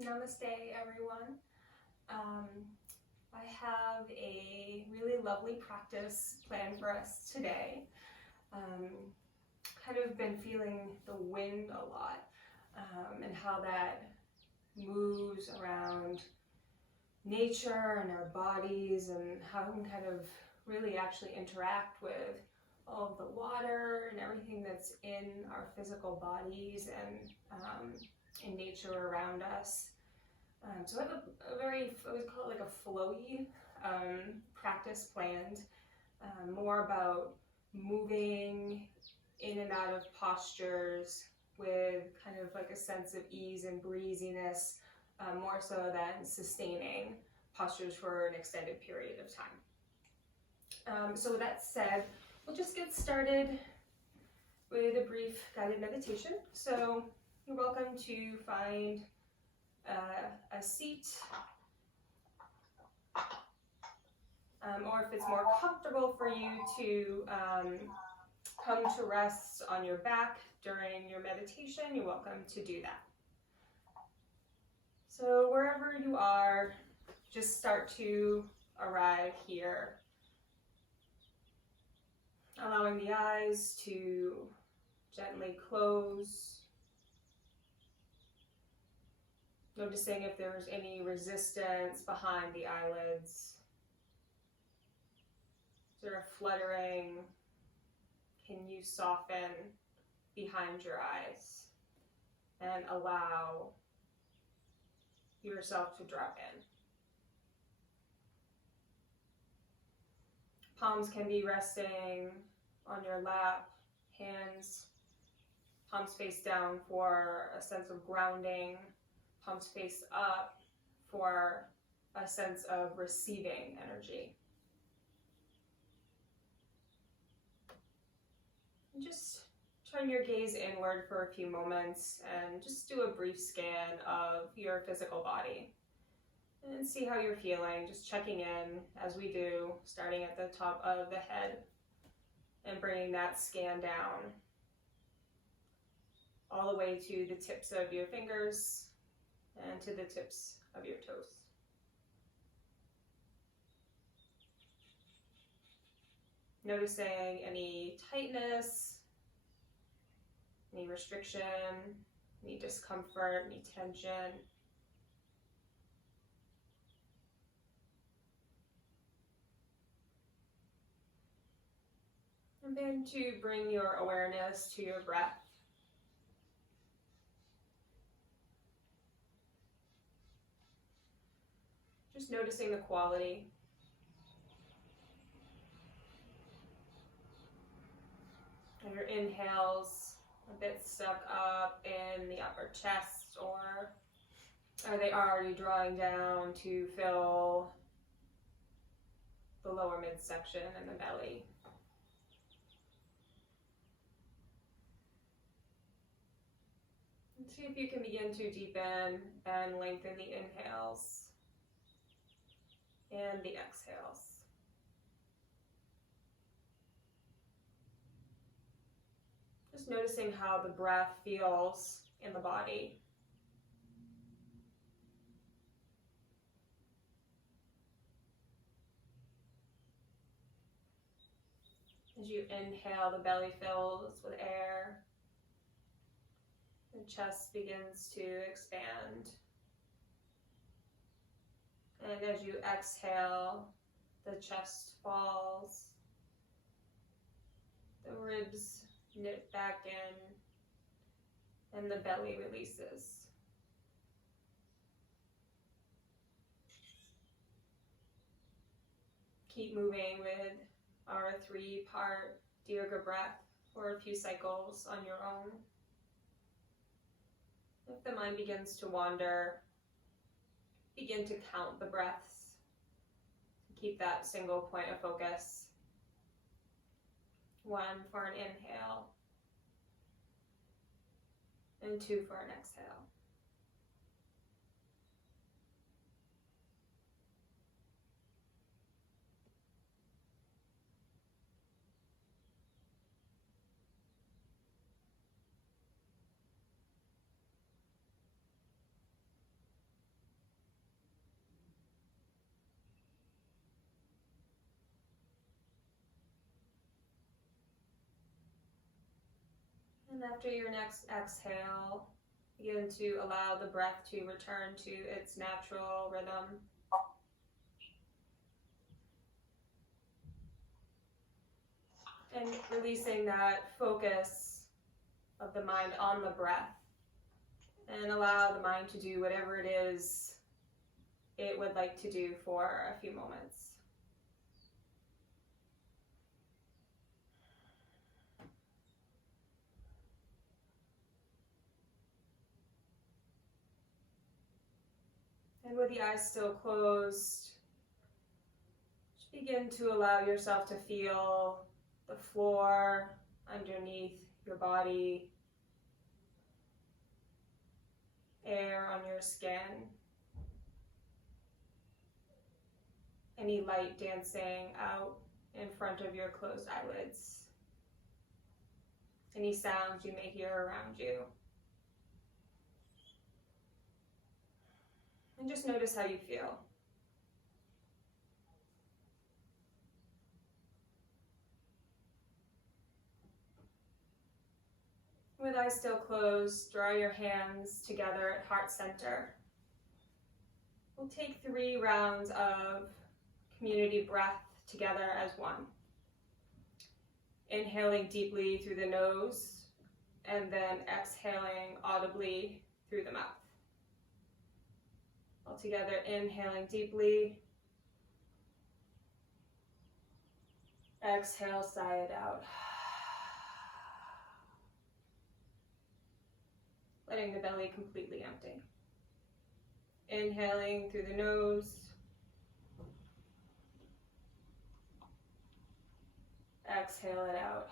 Namaste, everyone. I have a really lovely practice planned for us today. Kind of been feeling the wind a lot and how that moves around nature and our bodies and how we can kind of really actually interact with all of the water and everything that's in our physical bodies and in nature around us. So I have a very, I would call it like a flowy practice planned, more about moving in and out of postures with kind of like a sense of ease and breeziness, more so than sustaining postures for an extended period of time. So with that said, we'll just get started with a brief guided meditation. So you're welcome to find a seat, or if it's more comfortable for you to come to rest on your back during your meditation, you're welcome to do that. So wherever you are, just start to arrive here, allowing the eyes to gently close. Noticing if there's any resistance behind the eyelids. Is there a fluttering? Can you soften behind your eyes and allow yourself to drop in? Palms can be resting on your lap, hands, palms face down for a sense of grounding. Palms face up for a sense of receiving energy. And just turn your gaze inward for a few moments and just do a brief scan of your physical body. And see how you're feeling, just checking in as we do, starting at the top of the head and bringing that scan down all the way to the tips of your fingers and to the tips of your toes. Noticing any tightness, any restriction, any discomfort, any tension. And then to bring your awareness to your breath. Just noticing the quality. And your inhales a bit stuck up in the upper chest, or are they already drawing down to fill the lower midsection and the belly? And see if you can begin to deepen and lengthen the inhales and the exhales. Just noticing how the breath feels in the body. As you inhale, the belly fills with air. The chest begins to expand. And as you exhale, the chest falls, the ribs knit back in, and the belly releases. Keep moving with our 3-part Dirga breath for a few cycles on your own. If the mind begins to wander, begin to count the breaths. Keep that single point of focus. 1 for an inhale, and 2 for an exhale. And after your next exhale, begin to allow the breath to return to its natural rhythm. And releasing that focus of the mind on the breath. And allow the mind to do whatever it is it would like to do for a few moments. And with the eyes still closed, just begin to allow yourself to feel the floor underneath your body, air on your skin, any light dancing out in front of your closed eyelids, any sounds you may hear around you. And just notice how you feel. With eyes still closed, draw your hands together at heart center. We'll take 3 rounds of community breath together as one. Inhaling deeply through the nose, and then exhaling audibly through the mouth. All together, inhaling deeply. Exhale, sigh it out. Letting the belly completely empty. Inhaling through the nose. Exhale it out.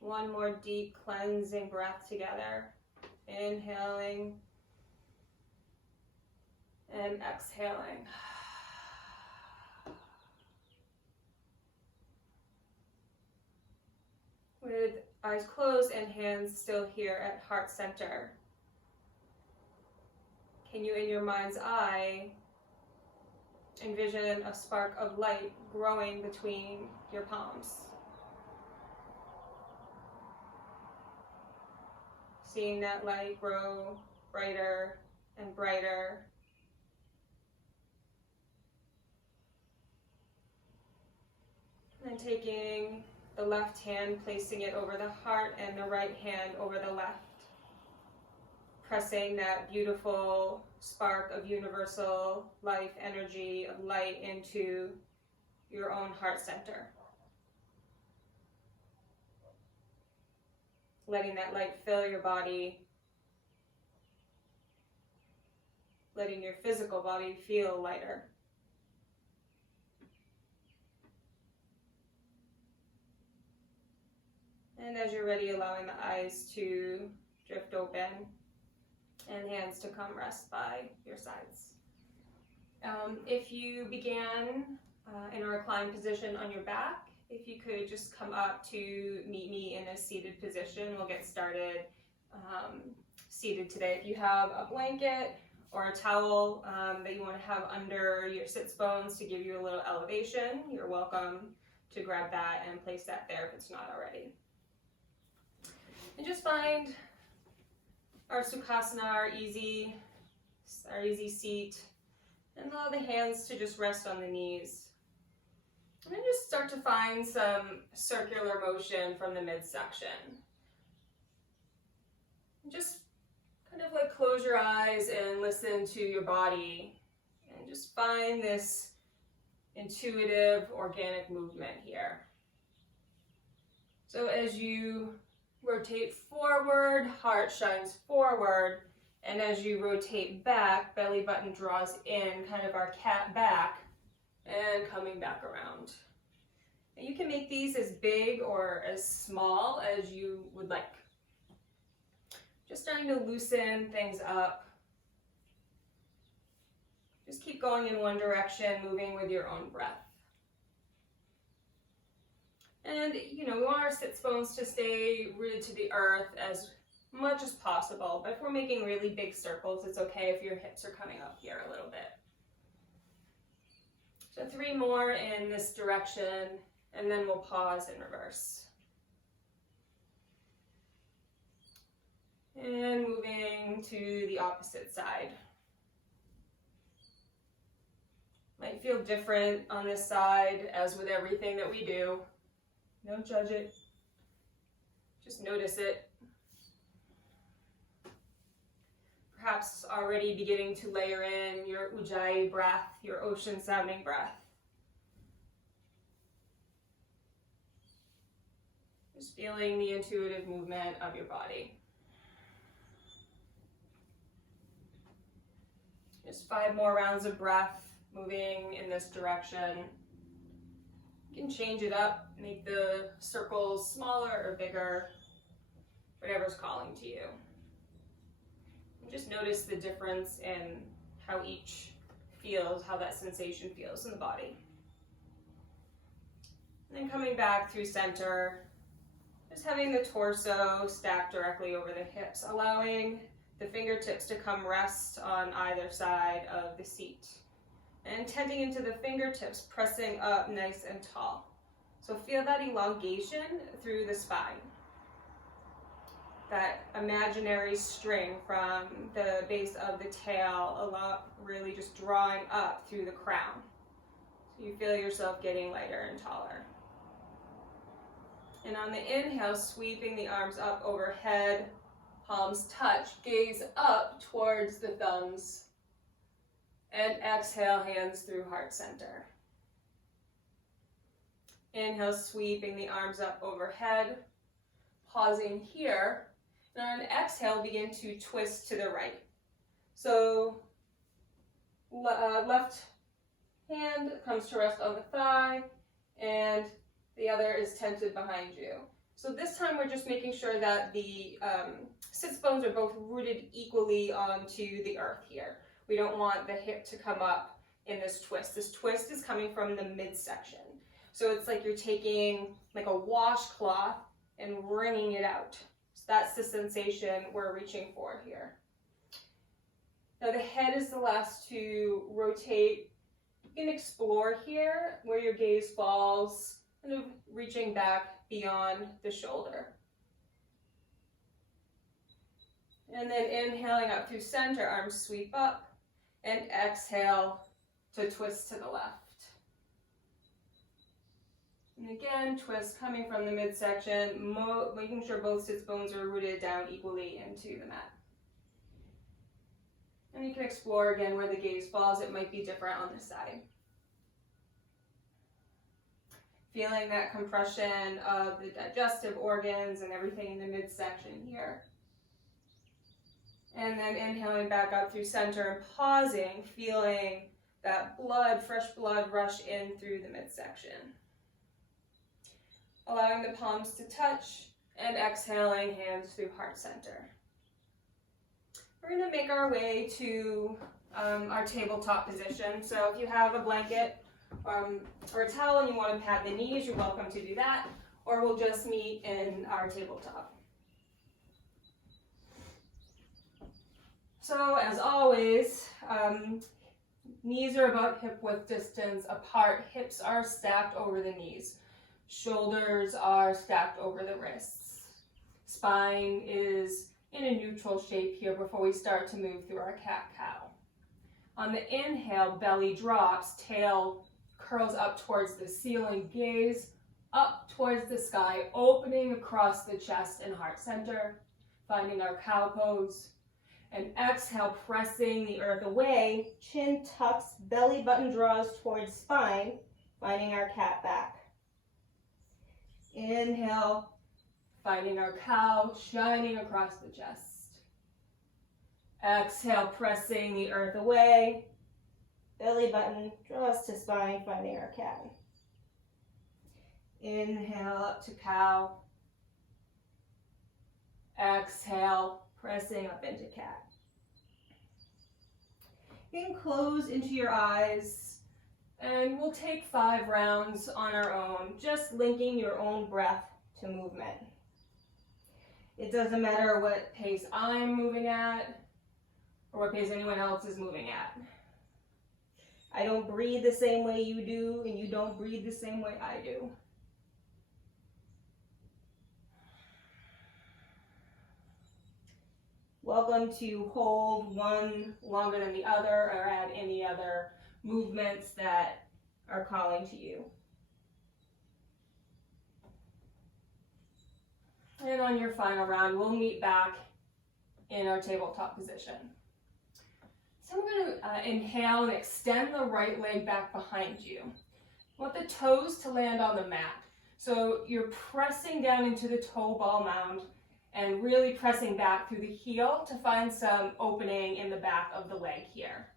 One more deep cleansing breath together. Inhaling and exhaling. With eyes closed and hands still here at heart center, can you, in your mind's eye, envision a spark of light growing between your palms? Seeing that light grow brighter and brighter. And then taking the left hand, placing it over the heart, and the right hand over the left. Pressing that beautiful spark of universal life energy of light into your own heart center. Letting that light fill your body. Letting your physical body feel lighter. And as you're ready, allowing the eyes to drift open and hands to come rest by your sides. If you began in a reclined position on your back, if you could just come up to meet me in a seated position, we'll get started seated today. If you have a blanket or a towel that you want to have under your sits bones to give you a little elevation, you're welcome to grab that and place that there if it's not already. And just find our Sukhasana, our easy seat, and allow the hands to just rest on the knees. And then just start to find some circular motion from the midsection. Just kind of like close your eyes and listen to your body and just find this intuitive, organic movement here. So as you rotate forward, heart shines forward, and as you rotate back, belly button draws in, kind of our cat back, and coming back around. And you can make these as big or as small as you would like. Just starting to loosen things up. Just keep going in one direction, moving with your own breath. And, we want our sits bones to stay rooted to the earth as much as possible. But if we're making really big circles, it's okay if your hips are coming up here a little bit. So 3 more in this direction. And then we'll pause and reverse. And moving to the opposite side. Might feel different on this side, as with everything that we do. Don't judge it. Just notice it. Perhaps already beginning to layer in your Ujjayi breath, your ocean sounding breath. Just feeling the intuitive movement of your body. Just 5 more rounds of breath, moving in this direction. You can change it up, make the circles smaller or bigger, whatever's calling to you. And just notice the difference in how each feels, how that sensation feels in the body. And then coming back through center, just having the torso stacked directly over the hips, allowing the fingertips to come rest on either side of the seat. And tending into the fingertips, pressing up nice and tall. So feel that elongation through the spine. That imaginary string from the base of the tail, really just drawing up through the crown. So you feel yourself getting lighter and taller. And on the inhale, sweeping the arms up overhead, palms touch, gaze up towards the thumbs. And exhale, hands through heart center. Inhale, sweeping the arms up overhead, pausing here. And on an exhale, begin to twist to the right. So left hand comes to rest on the thigh, and the other is tented behind you. So this time we're just making sure that the sits bones are both rooted equally onto the earth here. We don't want the hip to come up in this twist. This twist is coming from the midsection. So it's like you're taking like a washcloth and wringing it out. So that's the sensation we're reaching for here. Now the head is the last to rotate. You can explore here where your gaze falls, kind of reaching back beyond the shoulder. And then inhaling up through center, arms sweep up, and exhale to twist to the left. And again, twist coming from the midsection, making sure both sits bones are rooted down equally into the mat. And you can explore again where the gaze falls. It might be different on this side. Feeling that compression of the digestive organs and everything in the midsection here. And then inhaling back up through center and pausing, feeling that blood, fresh blood rush in through the midsection. Allowing the palms to touch and exhaling, hands through heart center. We're going to make our way to our tabletop position. So if you have a blanket or a towel and you want to pad the knees, you're welcome to do that. Or we'll just meet in our tabletop. So as always, knees are about hip width distance apart. Hips are stacked over the knees. Shoulders are stacked over the wrists. Spine is in a neutral shape here before we start to move through our cat-cow. On the inhale, belly drops, tail curls up towards the ceiling, gaze up towards the sky, opening across the chest and heart center, finding our cow pose. And exhale, pressing the earth away, chin tucks, belly button draws towards spine, finding our cat back. Inhale, finding our cow, shining across the chest. Exhale, pressing the earth away, belly button draws to spine, finding our cat. Inhale, up to cow. Exhale, pressing up into cat. You can close into your eyes and we'll take 5 rounds on our own, just linking your own breath to movement. It doesn't matter what pace I'm moving at or what pace anyone else is moving at. I don't breathe the same way you do, and you don't breathe the same way I do. welcome to hold one longer than the other or add any other movements that are calling to you. And on your final round, we'll meet back in our tabletop position. So we're going to inhale and extend the right leg back behind you. You want the toes to land on the mat. So you're pressing down into the toe ball mound and really pressing back through the heel to find some opening in the back of the leg here.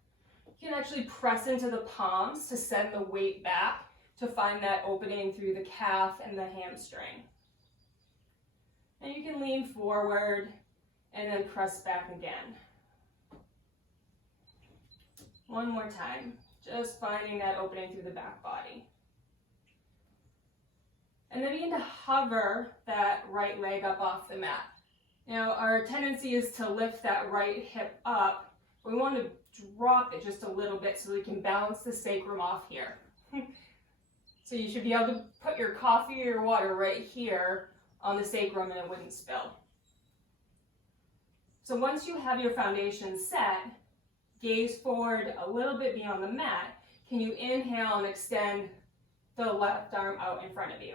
You can actually press into the palms to send the weight back to find that opening through the calf and the hamstring. And you can lean forward and then press back again. One more time, just finding that opening through the back body. And then begin to hover that right leg up off the mat. Now, our tendency is to lift that right hip up. We want to drop it just a little bit so we can balance the sacrum off here. So you should be able to put your coffee or your water right here on the sacrum and it wouldn't spill. So once you have your foundation set, gaze forward a little bit beyond the mat. Can you inhale and extend the left arm out in front of you?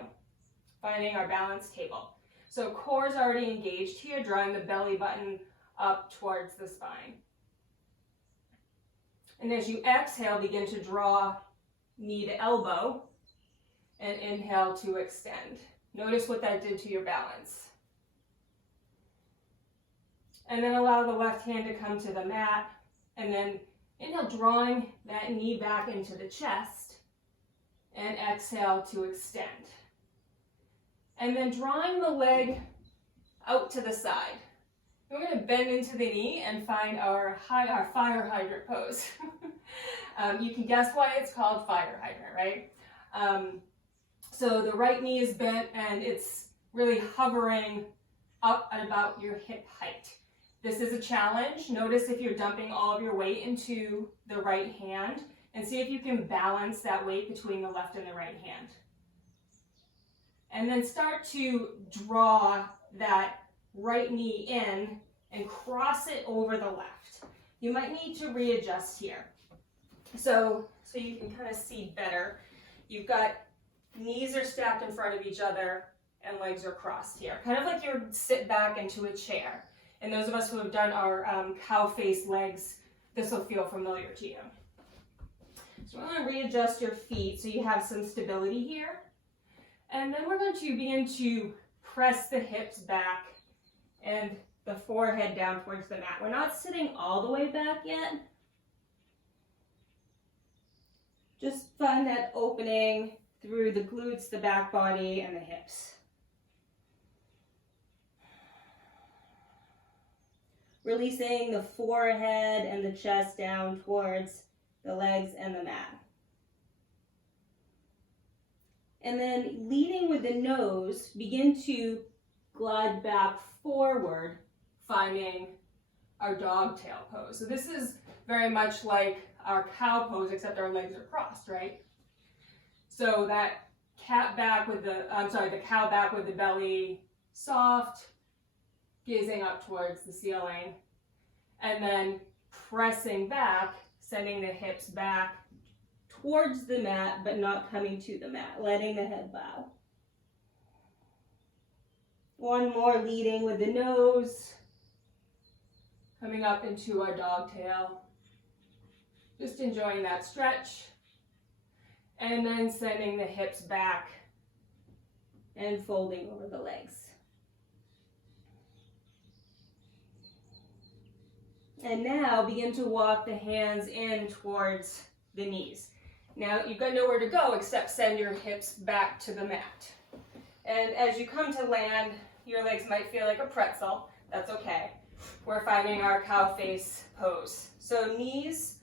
Finding our balance table. So core is already engaged here, drawing the belly button up towards the spine. And as you exhale, begin to draw knee to elbow and inhale to extend. Notice what that did to your balance. And then allow the left hand to come to the mat. And then inhale, drawing that knee back into the chest. And exhale to extend. And then drawing the leg out to the side. We're going to bend into the knee and find our fire hydrant pose. You can guess why it's called fire hydrant, right? So the right knee is bent and it's really hovering up at about your hip height. This is a challenge. Notice if you're dumping all of your weight into the right hand and see if you can balance that weight between the left and the right hand. And then start to draw that right knee in and cross it over the left. You might need to readjust here. So you can kind of see better. You've got knees are stacked in front of each other and legs are crossed here. Kind of like you sit back into a chair. And those of us who have done our cow face legs, this will feel familiar to you. So we're going to readjust your feet so you have some stability here. And then we're going to begin to press the hips back and the forehead down towards the mat. We're not sitting all the way back yet. Just find that opening through the glutes, the back body, and the hips. Releasing the forehead and the chest down towards the legs and the mat. And then leading with the nose, begin to glide back forward, finding our dog tail pose. So this is very much like our cow pose, except our legs are crossed, right? So that cow back with the belly soft, gazing up towards the ceiling, and then pressing back, sending the hips back towards the mat, but not coming to the mat, letting the head bow. One more, leading with the nose, coming up into our dog tail. Just enjoying that stretch. And then sending the hips back and folding over the legs. And now begin to walk the hands in towards the knees. Now you've got nowhere to go except send your hips back to the mat. And as you come to land, your legs might feel like a pretzel. That's okay. We're finding our cow face pose. So knees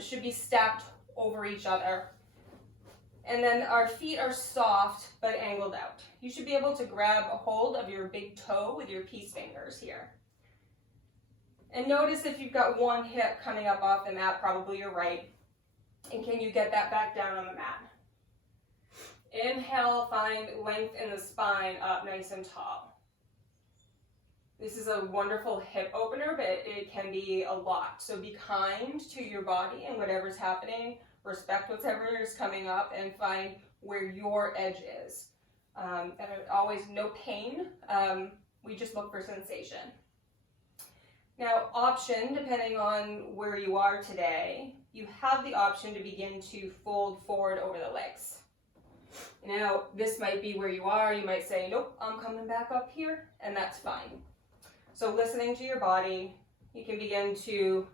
should be stacked over each other. And then our feet are soft but angled out. You should be able to grab a hold of your big toe with your peace fingers here. And notice if you've got one hip coming up off the mat, probably your right. And can you get that back down on the mat? Inhale, find length in the spine up nice and tall. This is a wonderful hip opener, but it can be a lot. So be kind to your body and whatever's happening. Respect whatever is coming up and find where your edge is. And always no pain. We just look for sensation. Now, option, depending on where you are today, you have the option to begin to fold forward over the legs. Now, this might be where you are. You might say, nope, I'm coming back up here, and that's fine. So listening to your body, you can begin to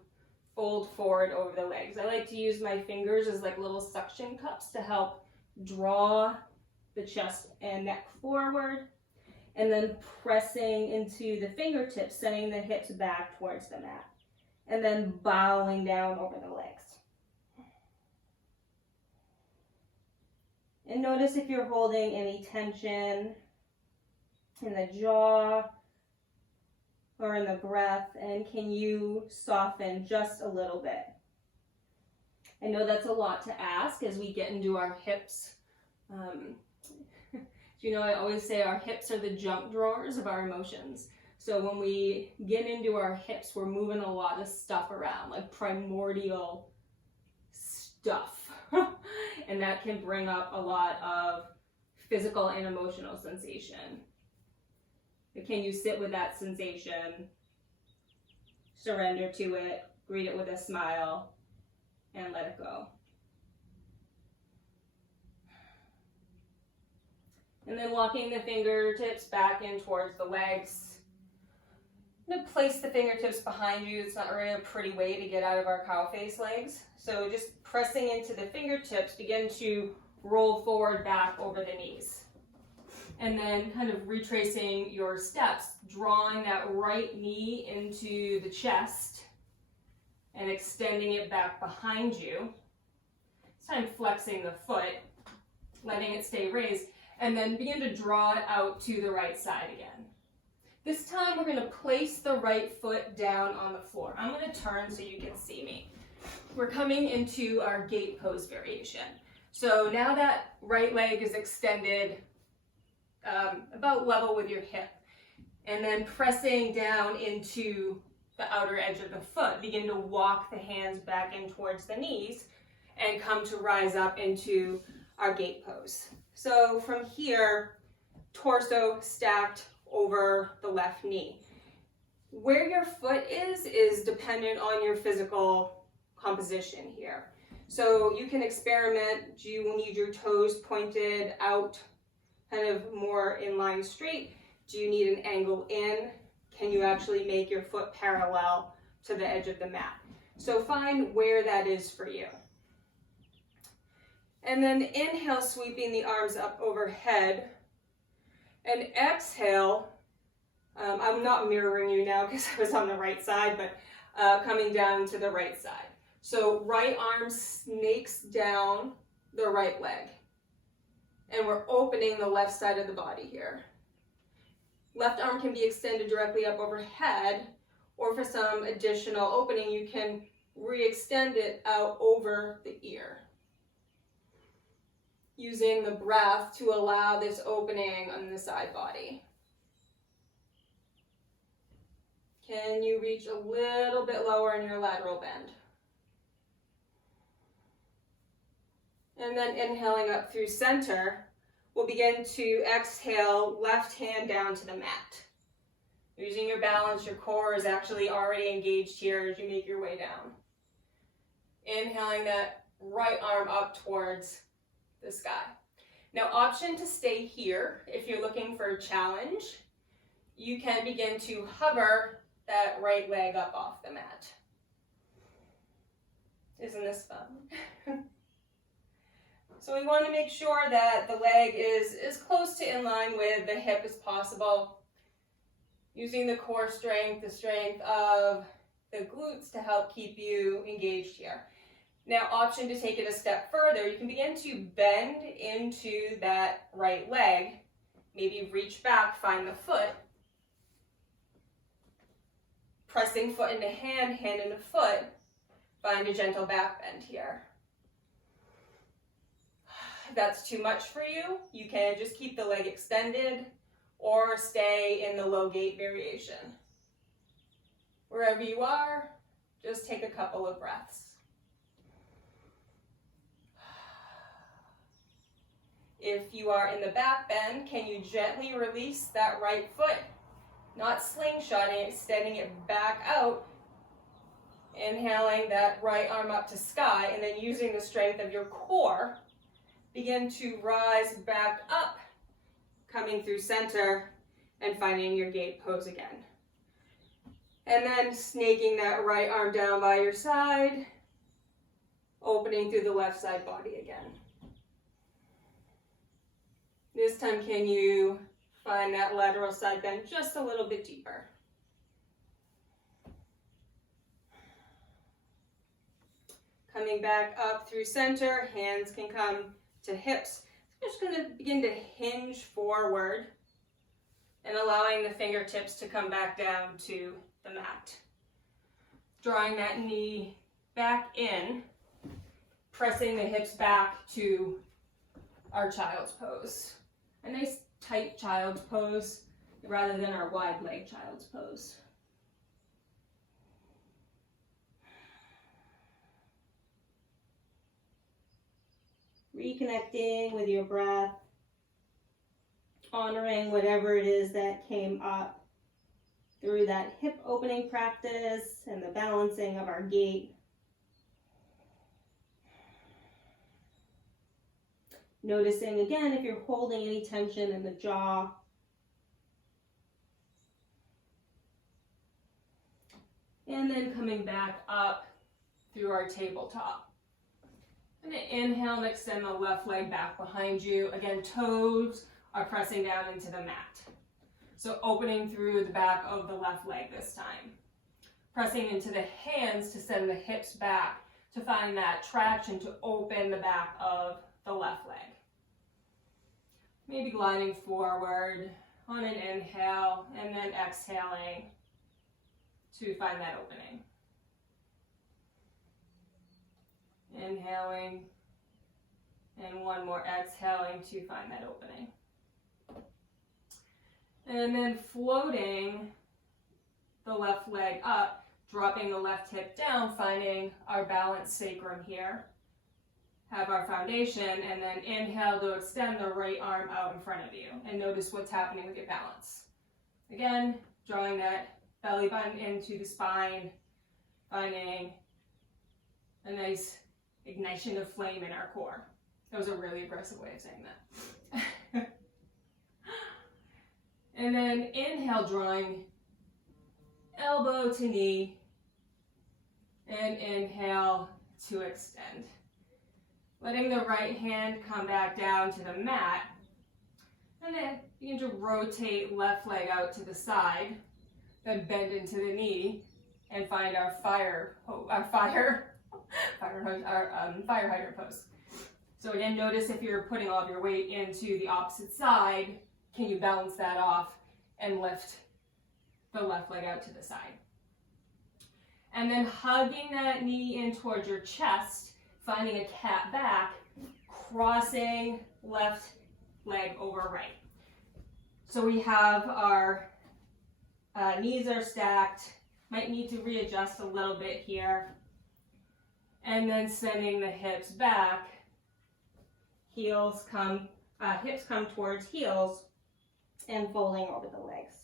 fold forward over the legs. I like to use my fingers as like little suction cups to help draw the chest and neck forward, and then pressing into the fingertips, sending the hips back towards the mat, and then bowing down over the legs. And notice if you're holding any tension in the jaw or in the breath, and can you soften just a little bit? I know that's a lot to ask as we get into our hips. You know, I always say our hips are the junk drawers of our emotions. So when we get into our hips, we're moving a lot of stuff around, like primordial stuff. And that can bring up a lot of physical and emotional sensation. But can you sit with that sensation, surrender to it, greet it with a smile, and let it go? And then walking the fingertips back in towards the legs. I'm going to place the fingertips behind you. It's not really a pretty way to get out of our cow face legs. So just pressing into the fingertips, begin to roll forward back over the knees. And then kind of retracing your steps, drawing that right knee into the chest and extending it back behind you. This time flexing the foot, letting it stay raised, and then begin to draw it out to the right side again. This time we're going to place the right foot down on the floor. I'm going to turn so you can see me. We're coming into our gate pose variation. So now that right leg is extended about level with your hip, and then pressing down into the outer edge of the foot, begin to walk the hands back in towards the knees and come to rise up into our gate pose. So from here, torso stacked over the left knee. Where your foot is dependent on your physical composition here. So you can experiment. Do you need your toes pointed out, kind of more in line straight? Do you need an angle in? Can you actually make your foot parallel to the edge of the mat? So find where that is for you. And then inhale, sweeping the arms up overhead. And exhale, I'm not mirroring you now because I was on the right side, but coming down to the right side. So right arm snakes down the right leg. And we're opening the left side of the body here. Left arm can be extended directly up overhead, or for some additional opening, you can re-extend it out over the ear. Using the breath to allow this opening on the side body. Can you reach a little bit lower in your lateral bend? And then inhaling up through center, we'll begin to exhale, left hand down to the mat. Using your balance, your core is actually already engaged here as you make your way down. Inhaling that right arm up towards the sky. Now, option to stay here if you're looking for a challenge. You can begin to hover that right leg up off the mat. Isn't this fun? So we want to make sure that the leg is as close to in line with the hip as possible. Using the core strength, the strength of the glutes to help keep you engaged here. Now, option to take it a step further, you can begin to bend into that right leg. Maybe reach back, find the foot. Pressing foot into hand, hand into foot. Find a gentle back bend here. If that's too much for you, you can just keep the leg extended or stay in the low gate variation. Wherever you are, just take a couple of breaths. If you are in the back bend, can you gently release that right foot? Not slingshotting, extending it back out. Inhaling that right arm up to sky, and then using the strength of your core, begin to rise back up, coming through center and finding your gate pose again. And then snaking that right arm down by your side, opening through the left side body again. This time, can you find that lateral side bend just a little bit deeper? Coming back up through center, hands can come to hips. So I'm just going to begin to hinge forward and allowing the fingertips to come back down to the mat. Drawing that knee back in, pressing the hips back to our child's pose. A nice tight child's pose rather than our wide leg child's pose. Reconnecting with your breath, honoring whatever it is that came up through that hip opening practice and the balancing of our gait. Noticing again if you're holding any tension in the jaw. And then coming back up through our tabletop. And then inhale and extend the left leg back behind you. Again, toes are pressing down into the mat. So opening through the back of the left leg this time. Pressing into the hands to send the hips back to find that traction to open the back of the left leg. Maybe gliding forward on an inhale and then exhaling to find that opening. Inhaling, and one more exhaling to find that opening. And then floating the left leg up, dropping the left hip down, finding our balanced sacrum here. Have our foundation, and then inhale to extend the right arm out in front of you. And notice what's happening with your balance. Again, drawing that belly button into the spine, finding a nice ignition of flame in our core. That was a really aggressive way of saying that. And then inhale, drawing elbow to knee, and inhale to extend. Letting the right hand come back down to the mat, and then begin to rotate left leg out to the side, then bend into the knee, and find our fire hydrant pose. So again, notice if you're putting all of your weight into the opposite side, can you balance that off and lift the left leg out to the side? And then hugging that knee in towards your chest, finding a cat back, crossing left leg over right. So we have our knees are stacked, might need to readjust a little bit here. And then sending the hips back, hips come towards heels, and folding over the legs.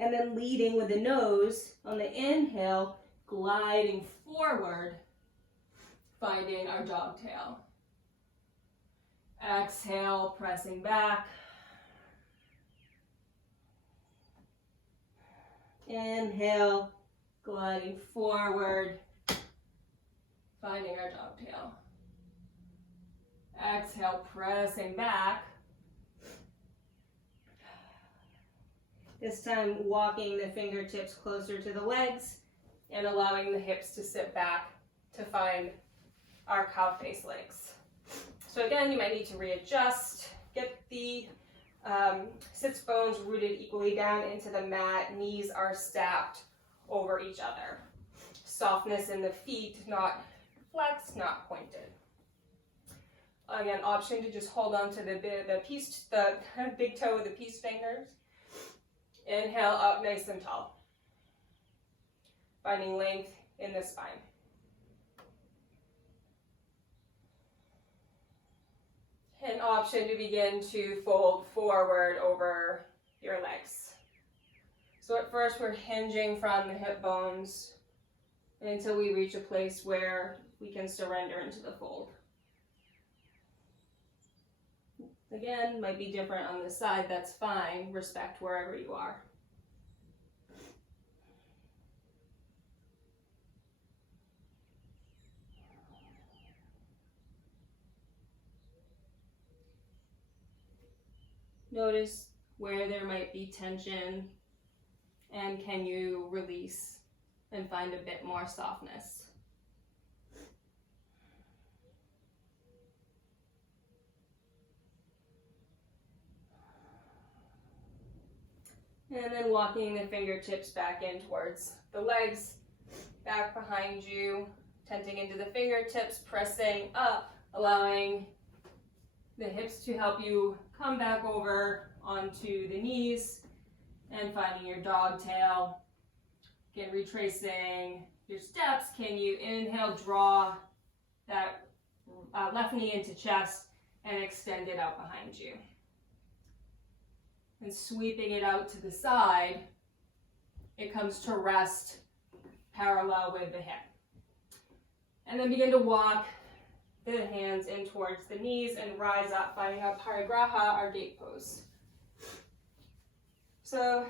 And then leading with the nose on the inhale, gliding forward, finding our dog tail. Exhale, pressing back. Inhale, gliding forward, finding our dog tail. Exhale, pressing back. This time walking the fingertips closer to the legs and allowing the hips to sit back to find our cow face legs. So again, you might need to readjust, get the sits bones rooted equally down into the mat, knees are stacked over each other. Softness in the feet, not flexed, not pointed. Again, option to just hold on to the big toe with the peace fingers. Inhale up nice and tall. Finding length in the spine. An option to begin to fold forward over your legs. So at first we're hinging from the hip bones until we reach a place where we can surrender into the fold. Again, might be different on this side, that's fine. Respect wherever you are. Notice where there might be tension, and can you release and find a bit more softness. And then walking the fingertips back in towards the legs, back behind you, tenting into the fingertips, pressing up, allowing the hips to help you come back over onto the knees, and finding your dog tail. Again, retracing your steps. Can you inhale, draw that left knee into chest and extend it out behind you. And sweeping it out to the side, it comes to rest parallel with the hip. And then begin to walk the hands in towards the knees and rise up, finding our parigraha, our gate pose. So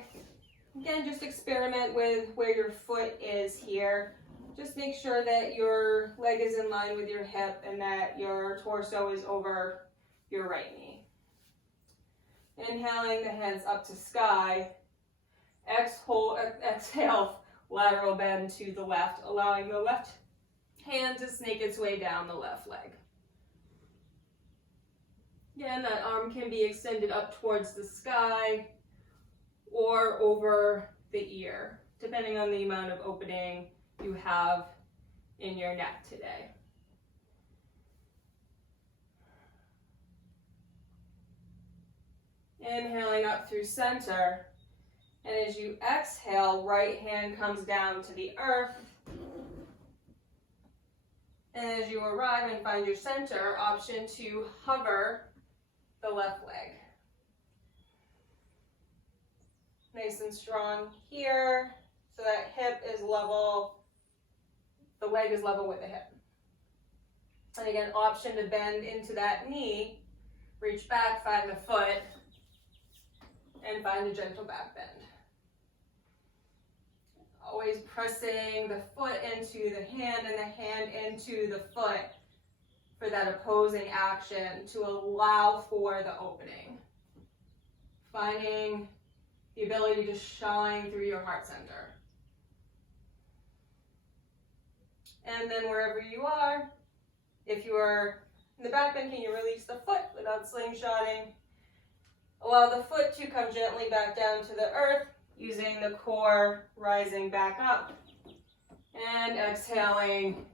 again, just experiment with where your foot is here. Just make sure that your leg is in line with your hip and that your torso is over your right knee. Inhaling the hands up to sky. Exhale, lateral bend to the left, allowing the left hand to snake its way down the left leg. Again, that arm can be extended up towards the sky or over the ear, depending on the amount of opening you have in your neck today. Inhaling up through center, and as you exhale, right hand comes down to the earth. And as you arrive and find your center, option to hover the left leg. Nice and strong here, so that hip is level, the leg is level with the hip. And again, option to bend into that knee, reach back, find the foot, and find a gentle back bend. Always pressing the foot into the hand and the hand into the foot for that opposing action to allow for the opening. Finding the ability to shine through your heart center. And then wherever you are, if you are in the back bend, can you release the foot without slingshotting? Allow the foot to come gently back down to the earth, using the core rising back up, and exhaling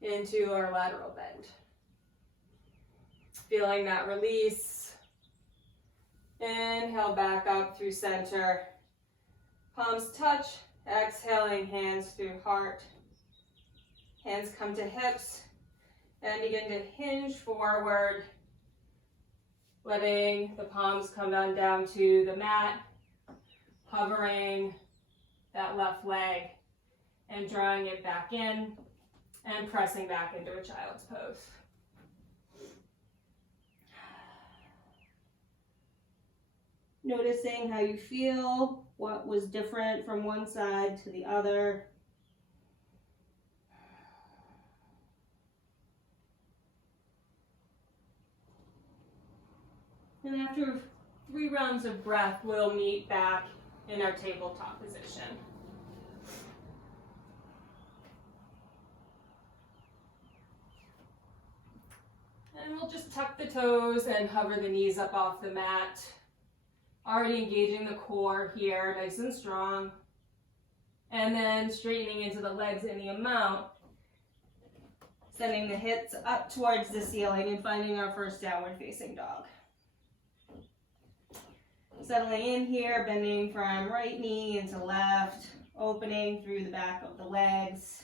into our lateral bend. Feeling that release. Inhale back up through center. Palms touch, exhaling hands through heart. Hands come to hips, and begin to hinge forward, letting the palms come down to the mat, hovering that left leg and drawing it back in and pressing back into a child's pose. Noticing how you feel, what was different from one side to the other. And after 3 rounds of breath, we'll meet back in our tabletop position. And we'll just tuck the toes and hover the knees up off the mat. Already engaging the core here, nice and strong. And then straightening into the legs any amount. Sending the hips up towards the ceiling and finding our first downward facing dog. Settling in here, bending from right knee into left, opening through the back of the legs.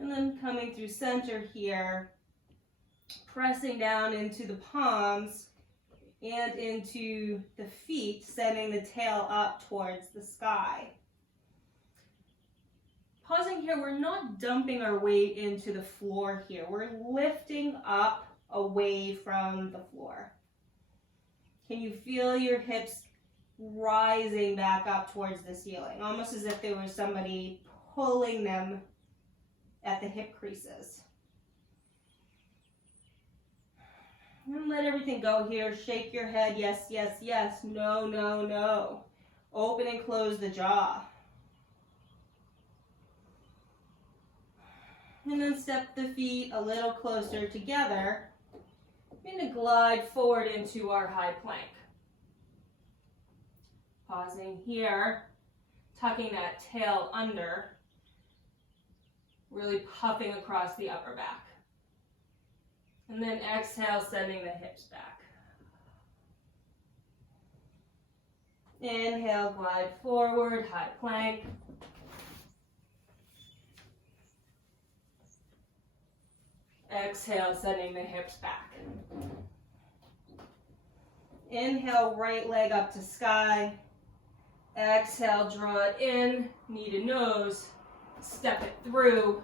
And then coming through center here, pressing down into the palms and into the feet, sending the tail up towards the sky. Pausing here, we're not dumping our weight into the floor here. We're lifting up away from the floor. Can you feel your hips rising back up towards the ceiling? Almost as if there was somebody pulling them at the hip creases. And let everything go here. Shake your head. Yes, yes, yes. No, no, no. Open and close the jaw. And then step the feet a little closer together. We're going to glide forward into our high plank. Pausing here, tucking that tail under, really puffing across the upper back. And then exhale, sending the hips back. Inhale, glide forward, high plank. Exhale, sending the hips back. Inhale, right leg up to sky. Exhale, draw it in, knee to nose, step it through.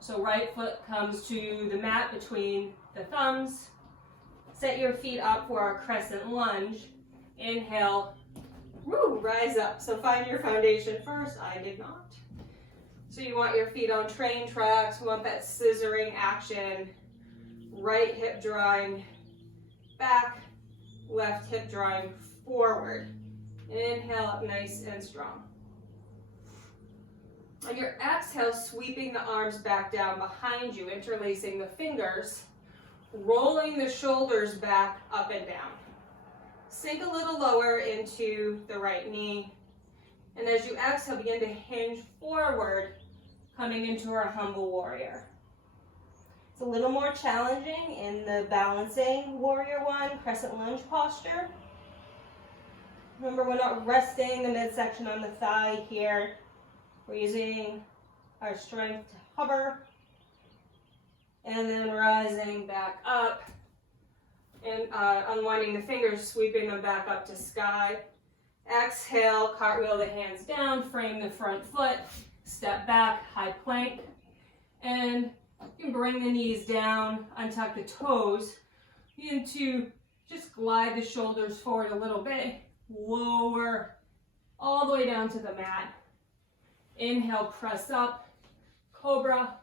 So right foot comes to the mat between the thumbs. Set your feet up for our crescent lunge. Inhale, woo, rise up. So find your foundation first. I did not. So you want your feet on train tracks. We want that scissoring action. Right hip drawing back, left hip drawing forward. Inhale up nice and strong. On your exhale, sweeping the arms back down behind you, interlacing the fingers, rolling the shoulders back up and down. Sink a little lower into the right knee. And as you exhale, begin to hinge forward, coming into our humble warrior. It's a little more challenging in the balancing warrior one, crescent lunge posture. Remember, we're not resting the midsection on the thigh here. We're using our strength to hover. And then rising back up and unwinding the fingers, sweeping them back up to sky. Exhale, cartwheel the hands down, frame the front foot, step back, high plank. And you can bring the knees down, untuck the toes. Begin to just glide the shoulders forward a little bit. Lower all the way down to the mat. Inhale, press up, cobra,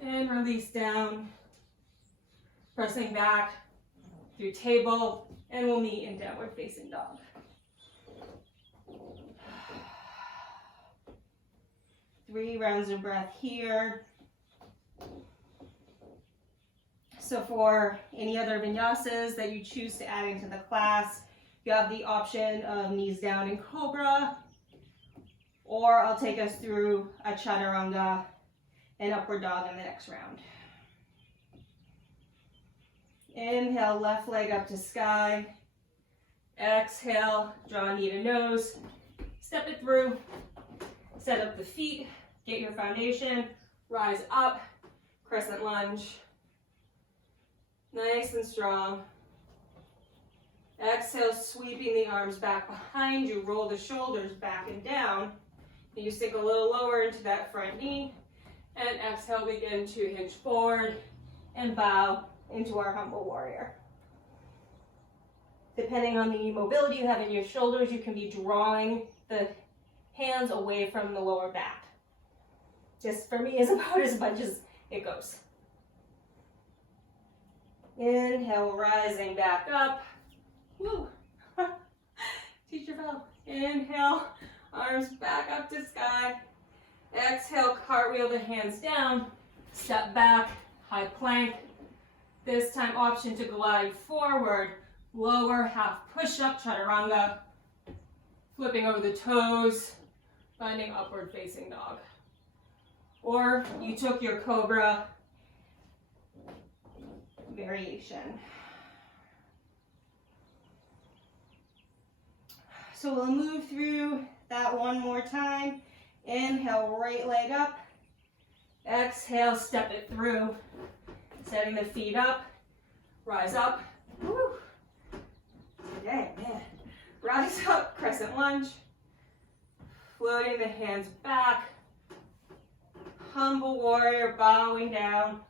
and release down. Pressing back through table, and we'll meet in downward facing dog. Three rounds of breath here. So for any other vinyasas that you choose to add into the class, you have the option of knees down in cobra, or I'll take us through a chaturanga and upward dog in the next round. Inhale, left leg up to sky. Exhale, draw knee to nose. Step it through. Set up the feet. Get your foundation. Rise up. Crescent lunge. Nice and strong. Exhale, sweeping the arms back behind you. Roll the shoulders back and down. And you sink a little lower into that front knee. And exhale, begin to hinge forward and bow into our humble warrior. Depending on the mobility you have in your shoulders, you can be drawing the hands away from the lower back. Just for me, is about as much as it goes. Inhale, rising back up. Woo. Teacher fell. Inhale, arms back up to sky. Exhale, cartwheel the hands down. Step back, high plank. This time, option to glide forward. Lower half push-up, chaturanga. flipping over the toes, finding upward facing dog. Or you took your cobra variation. So we'll move through that one more time. Inhale, right leg up. Exhale, step it through. Setting the feet up. Rise up. Woo. Today, man. Rise up, crescent lunge. Floating the hands back. Humble warrior, bowing down.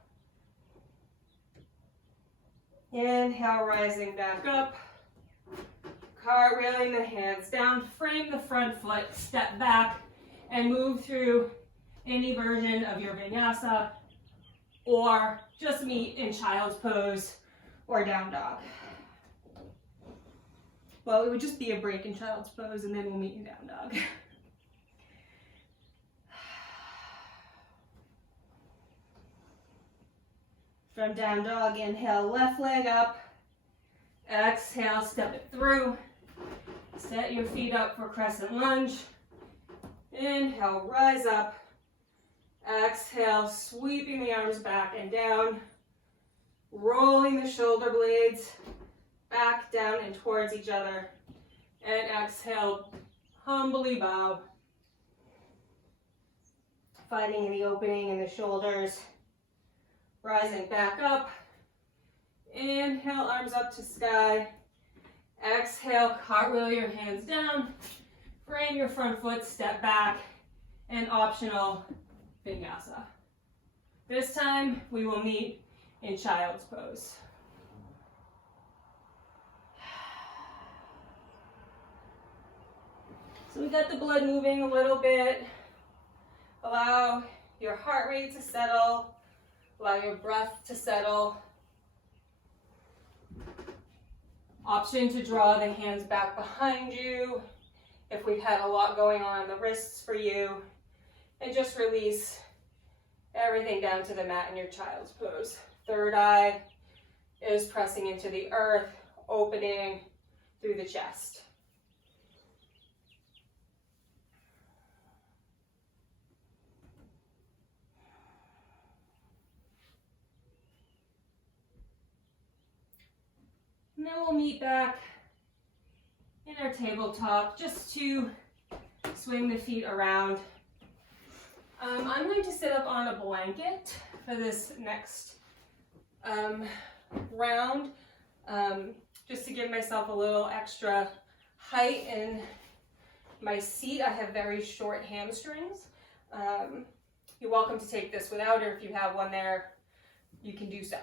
Inhale, rising back up. Cartwheeling the hands down. Frame the front foot, step back, and move through any version of your vinyasa, or just meet in child's pose or down dog. Well, it would just be a break in child's pose, and then we'll meet in down dog. From down dog, inhale, left leg up. Exhale, step it through. Set your feet up for crescent lunge. Inhale, rise up. Exhale, sweeping the arms back and down. Rolling the shoulder blades back, down, and towards each other. And exhale, humbly bow. Finding the opening in the shoulders. Rising back up. Inhale, arms up to sky. Exhale, cartwheel your hands down. Frame your front foot, step back, and optional vinyasa. This time, we will meet in child's pose. So we got the blood moving a little bit. Allow your heart rate to settle. Allow your breath to settle. Option to draw the hands back behind you if we've had a lot going on the wrists for you. And just release everything down to the mat in your child's pose. Third eye is pressing into the earth, opening through the chest. And then we'll meet back in our tabletop just to swing the feet around. I'm going to sit up on a blanket for this next round, just to give myself a little extra height in my seat. I have very short hamstrings. You're welcome to take this without, or if you have one there, you can do so.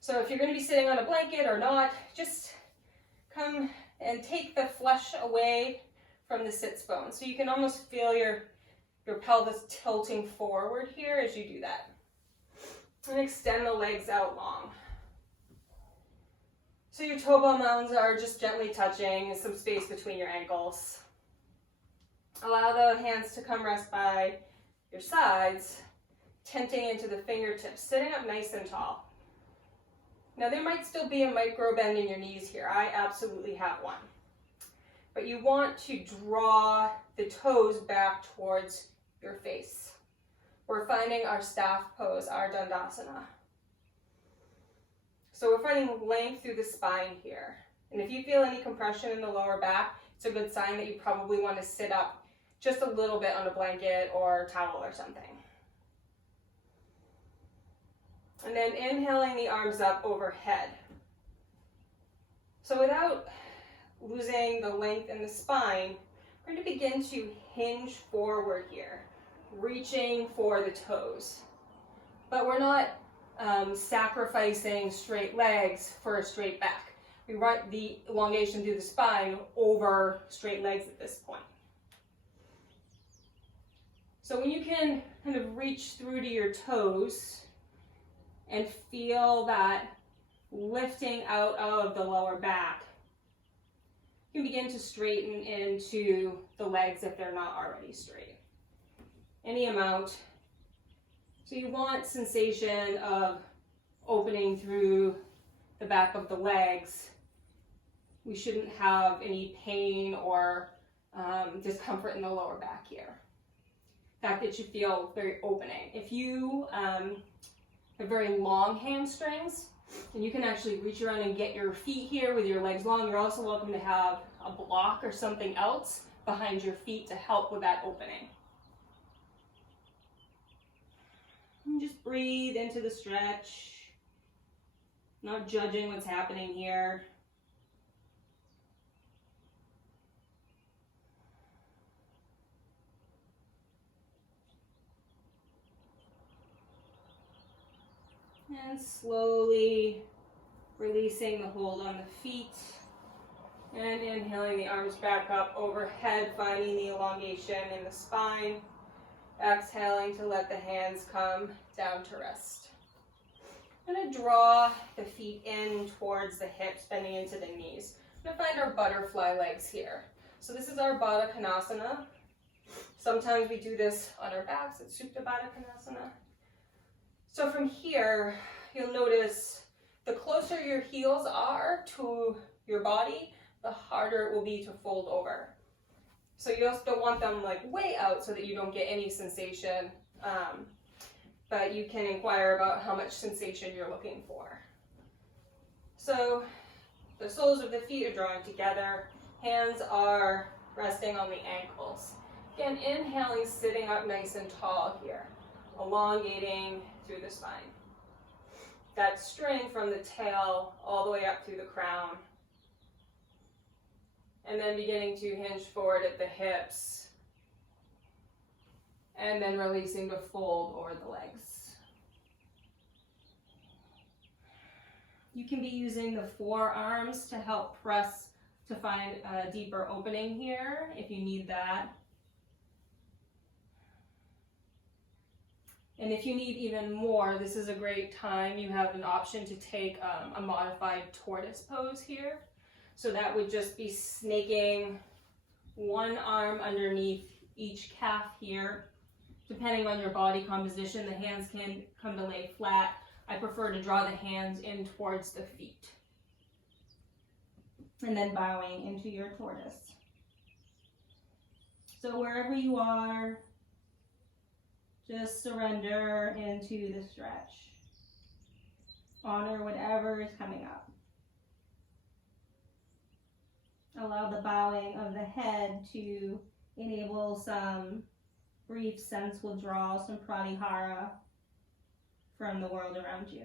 So if you're going to be sitting on a blanket or not, just come and take the flesh away from the sits bone. So you can almost feel your pelvis tilting forward here as you do that. And extend the legs out long. So your toe ball mounds are just gently touching, some space between your ankles. Allow the hands to come rest by your sides, tenting into the fingertips, sitting up nice and tall. Now there might still be a micro bend in your knees here. I absolutely have one. But you want to draw the toes back towards your face. We're finding our staff pose, our Dandasana. So we're finding length through the spine here. And if you feel any compression in the lower back, it's a good sign that you probably want to sit up just a little bit on a blanket or towel or something. And then inhaling the arms up overhead. So without losing the length in the spine, we're going to begin to hinge forward here, reaching for the toes. But we're not sacrificing straight legs for a straight back. We want the elongation through the spine over straight legs at this point. So when you can kind of reach through to your toes and feel that lifting out of the lower back, you can begin to straighten into the legs if they're not already straight. Any amount. So you want sensation of opening through the back of the legs we shouldn't have any pain or discomfort in the lower back here. In fact, it should feel very opening. If you have very long hamstrings, and you can actually reach around and get your feet here with your legs long. You're also welcome to have a block or something else behind your feet to help with that opening. And just breathe into the stretch, not judging what's happening here. And slowly releasing the hold on the feet and inhaling the arms back up overhead, finding the elongation in the spine. Exhaling to let the hands come down to rest. I'm going to draw the feet in towards the hips, bending into the knees. I'm going to find our butterfly legs here. So this is our Baddha Konasana. Sometimes we do this on our backs, it's Supta Baddha Konasana. So from here, you'll notice the closer your heels are to your body, the harder it will be to fold over. So you also don't want them like way out so that you don't get any sensation, but you can inquire about how much sensation you're looking for. So the soles of the feet are drawing together, hands are resting on the ankles. Again, inhaling, sitting up nice and tall here, elongating through the spine. That string from the tail all the way up through the crown. And then beginning to hinge forward at the hips. And then releasing to fold over the legs. You can be using the forearms to help press to find a deeper opening here if you need that. And if you need even more, this is a great time. You have an option to take a modified tortoise pose here. So that would just be snaking one arm underneath each calf here. Depending on your body composition, the hands can come to lay flat. I prefer to draw the hands in towards the feet. And then bowing into your tortoise. So wherever you are, just surrender into the stretch. Honor whatever is coming up. Allow the bowing of the head to enable some brief sense withdrawal, some pratihara from the world around you.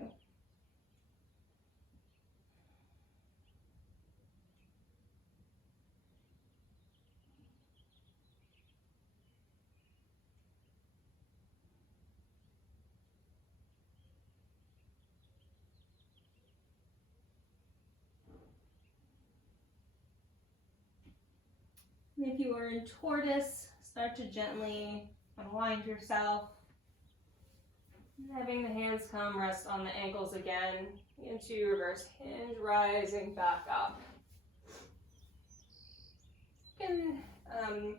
If you are in tortoise, start to gently unwind yourself. Having the hands come rest on the ankles again into reverse hinge, rising back up. You can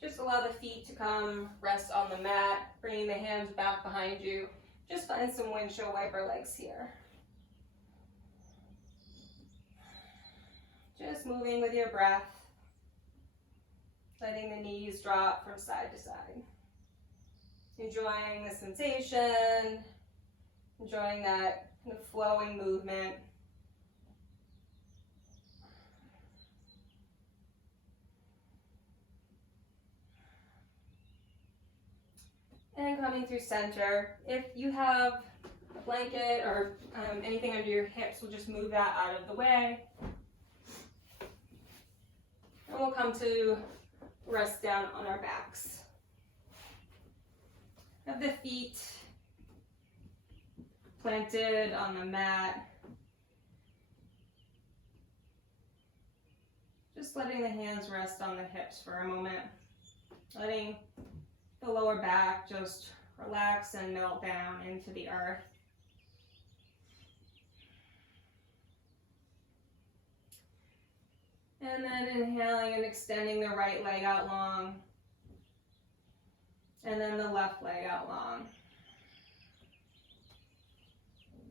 just allow the feet to come rest on the mat, bringing the hands back behind you. Just find some windshield wiper legs here. Just moving with your breath. Letting the knees drop from side to side. Enjoying the sensation, enjoying that kind of flowing movement. And coming through center. If you have a blanket or anything under your hips, we'll just move that out of the way. And we'll come to rest down on our backs. Have the feet planted on the mat. Just letting the hands rest on the hips for a moment. Letting the lower back just relax and melt down into the earth. And then inhaling and extending the right leg out long. And then the left leg out long.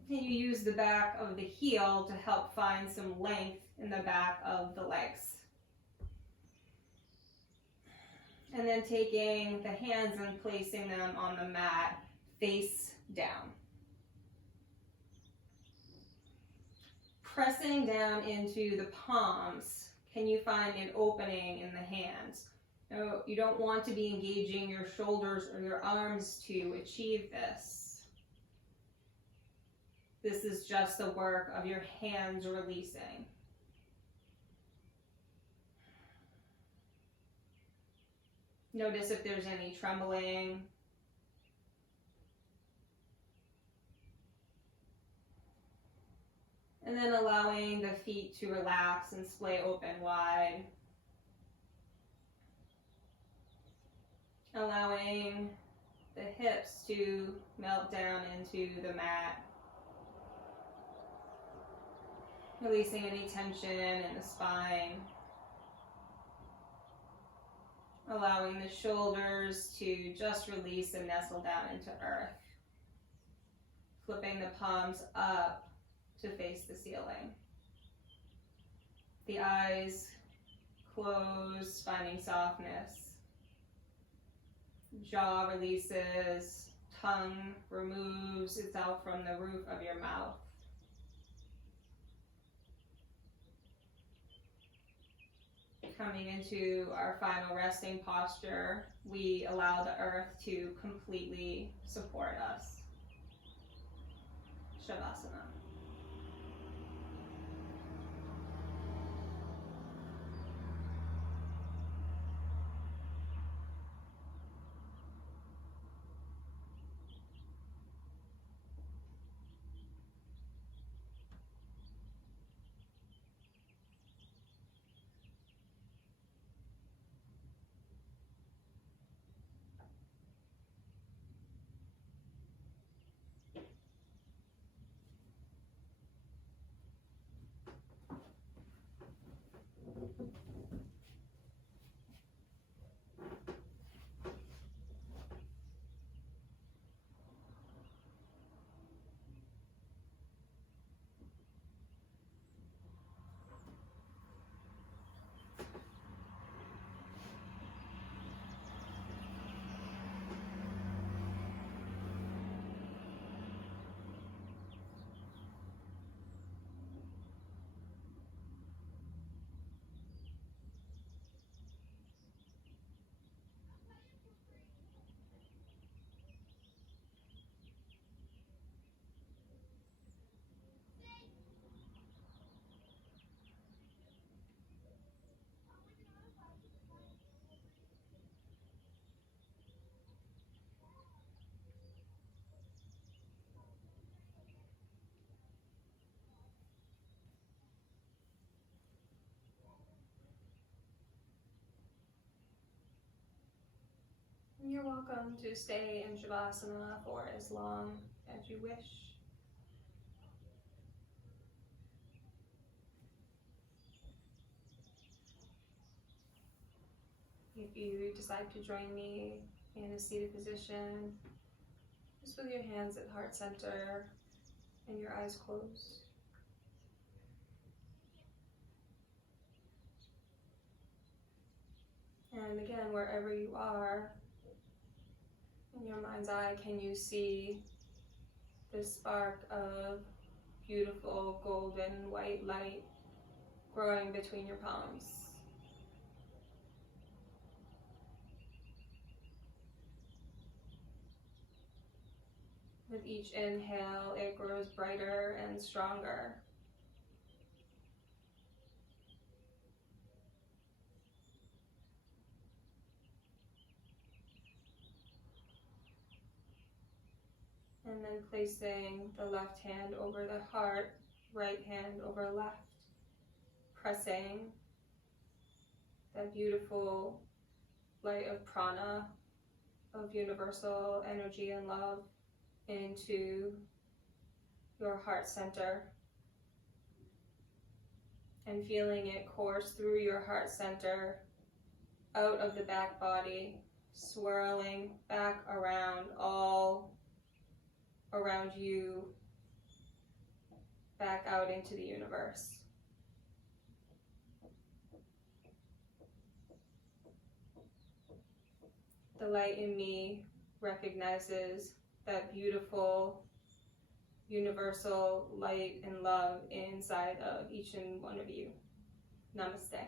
And you use the back of the heel to help find some length in the back of the legs. And then taking the hands and placing them on the mat face down. Pressing down into the palms, can you find an opening in the hands? No, you don't want to be engaging your shoulders or your arms to achieve this. This is just the work of your hands releasing. Notice if there's any trembling. And then allowing the feet to relax and splay open wide. Allowing the hips to melt down into the mat. Releasing any tension in the spine. Allowing the shoulders to just release and nestle down into earth. Flipping the palms up to face the ceiling. The eyes close, finding softness. Jaw releases, tongue removes itself from the roof of your mouth. Coming into our final resting posture, we allow the earth to completely support us. Shavasana. You're welcome to stay in Shavasana for as long as you wish. If you decide to join me in a seated position, just with your hands at heart center and your eyes closed. And again, wherever you are, in your mind's eye, can you see this spark of beautiful golden white light growing between your palms? With each inhale, it grows brighter and stronger. And then placing the left hand over the heart, right hand over left, pressing that beautiful light of prana, of universal energy and love into your heart center, and feeling it course through your heart center, out of the back body, swirling back around all around you, back out into the universe. The light in me recognizes that beautiful, universal light and love inside of each and one of you. Namaste.